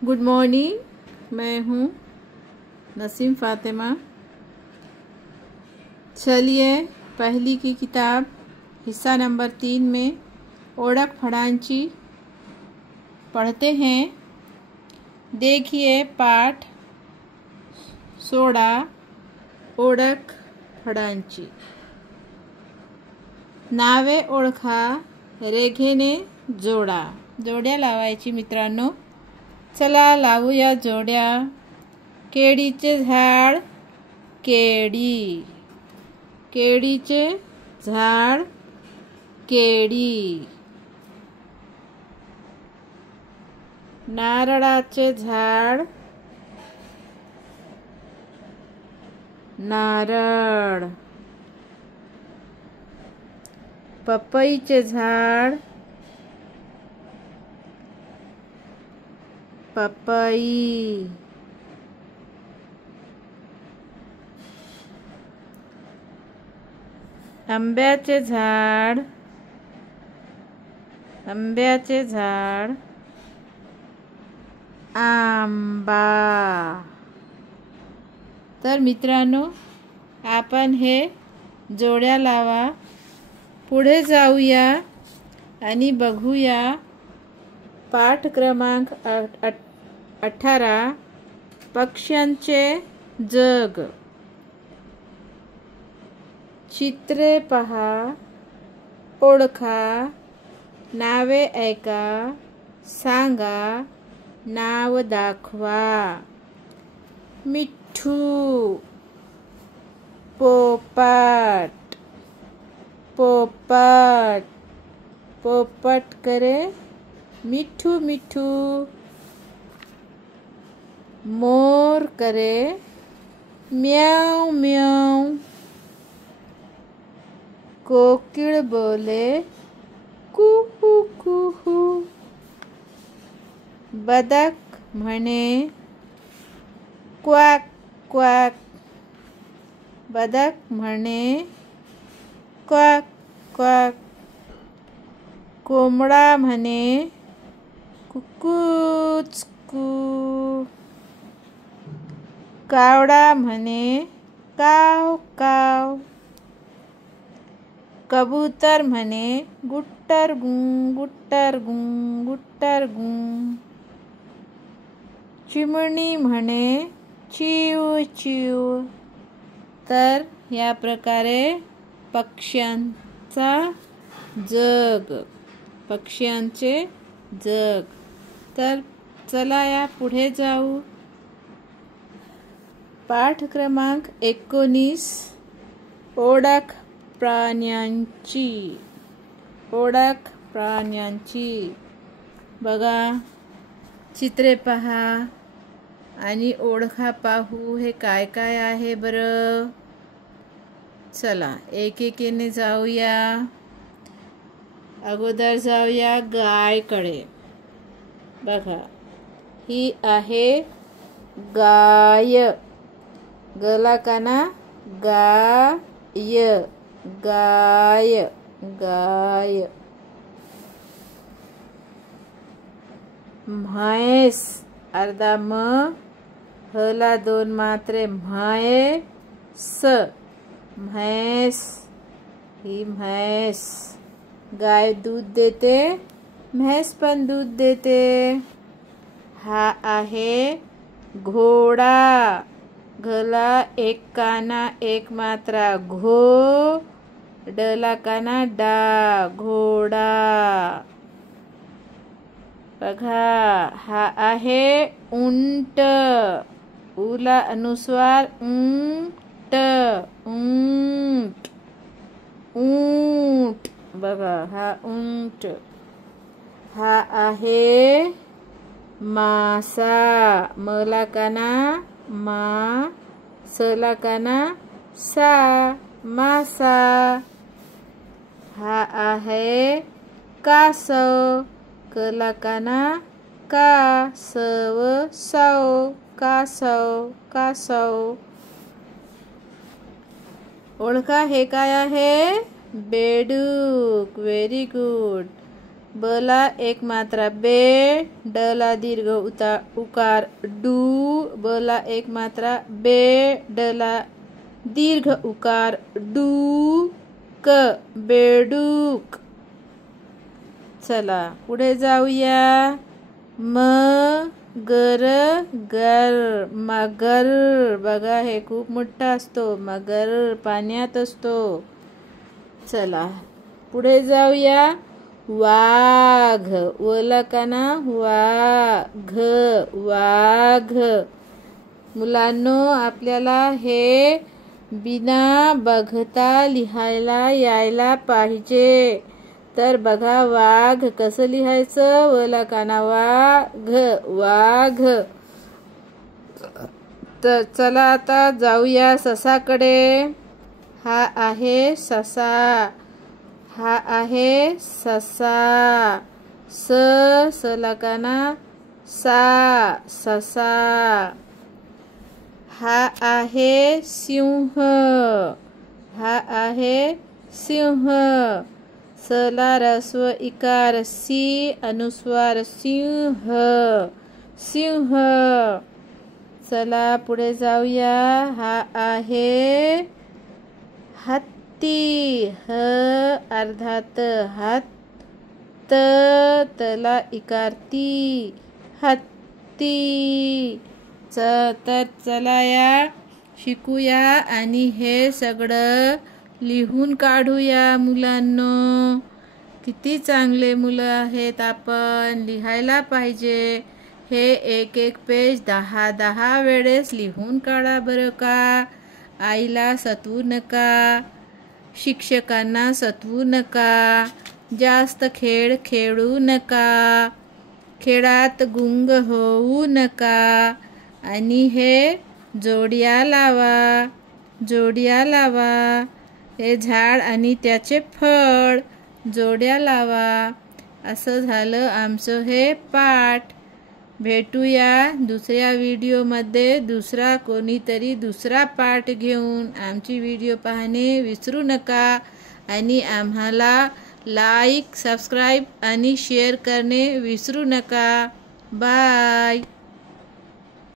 Good morning. मैं हूँ नसीम फ़ातिमा। चलिए पहली की किताब हिस्सा नंबर 3 में ओळख फळांची पढ़ते हैं। देखिए पाठ 16 ओळख फळांची। नावे ओळखा, रेघेने जोडा। जोड्या लावायची मित्रांनो। चला लावूया जोड्या। केळीचे झाड, केळी। केळीचे झाड, केळी। नारळाचे झाड, नारळ। पपईचे झाड, पपई। आंब्याचे झाड, आंब्याचे झाड, आंबा। तर मित्रांनो, आपण हे जोड्या लावा। पुढे जाऊया आणि बघूया पाठ क्रमांक 18 पक्ष्यांचे जग। चित्रे पहा, ओळखा, नावे ऐका, सांगा, नाव दाखवा। मिठू, पोपट, पोपट। पोपट करे मिठू मिठू। मोर करे म्याऊ म्याऊ। कोकिळ बोले कुहू कुहू। बदक म्हणे क्वाक क्वाक। बदक म्हणे क्वाक क्वाक। कोंबडा म्हणे कुकूच कू। कावडा म्हणे काव काव। कबूतर म्हणे गुट्टर गुं गुट्टर गुं गुट्टर गुं। चिमणी म्हणे चिव चिव। तर या प्रकारे पक्ष्यांचा जग, पक्ष्यांचे जग। तर चला या पुढे जाऊ। पाठ क्रमांक 19 ओळख प्राण्यांची। ओळख प्राण्यांची। बघा, चित्रे पहा आणि ओळखा पाहू हे काय काय आहे बरं। चला एकेकीने जाऊया। अगोदर जाऊया गायकडे। बघा, ही आहे गाय। गला काना गाय, गाय, गाय। म्हैस, अर्धा म, हला 2 मात्रे, म्हैस, म्हैस। ही म्हैस। गाय दूध देते, म्हैस पण दूध देते। हा आहे घोडा। घला 1 काना 1 मात्रा, घो, डला काना डा, घोडा। बघा, हा आहे उंट। उला अनुस्वार उंट, उंट, ऊंट। बघा, हा उंट। हा आहे मासा। मला काना मा, सला काना सा, मासा। हा आहे कासव। कला काना का, सव, सव, कासव, कासव। ओळखा हे काय आहे? बेडूक। Very good. बला एक मात्रा बे, डला दीर्घ उकार डू, बला एक मात्रा बे, डला दीर्घ उकार डू क, बेडूक. चला पुढे जाऊया. मगर गर, मगर. बघा हे खूप मोठा असतो. मगर पाण्यात असतो. चला पुढे जाऊया. वाघ, वला काना वाघ, वाघ. मुलांनो आपल्याला हे बिना बघता लिहायला यायला पाहिजे. तर बघा वाघ कसं लिहायचं. वला काना वाघ, वाघ. तर चला आता जाऊया ससाकडे. हा आहे ससा, हा आहे ससा. सला काना सा, ससा. हा आहे सिंह, हा आहे सिंह. सला रस्व इकार सी, अनुस्वार सिंह, सिंह. चला पुढे जाऊया. हा आहे हत्ती, ह अर्धात हात, तला इकार ती, हत्ती. तर चला या शिकूया आणि हे सगळं लिहून काढूया मुलांनो. किती चांगले मुलं आहेत आपण. लिहायला पाहिजे. हे एक एक पेज 10-10 वेळेस लिहून काढा बरं का. आईला सतवू नका, शिक्षकांना सतवू नका, जास्त खेळ खेळू नका, खेळात गुंग होऊ नका. आणि हे जोड्या लावा, जोड्या लावा. हे झाड आणि त्याचे फळ, जोड्या लावा. असं झालं आमचं हे पाठ. भेटूया दुसऱ्या व्हिडिओमध्ये दुसरा कोणीतरी दुसरा पाठ घेऊन. आमची व्हिडिओ पाहणे विसरू नका आणि आम्हाला लाईक, सबस्क्राईब आणि शेअर करणे विसरू नका. बाय.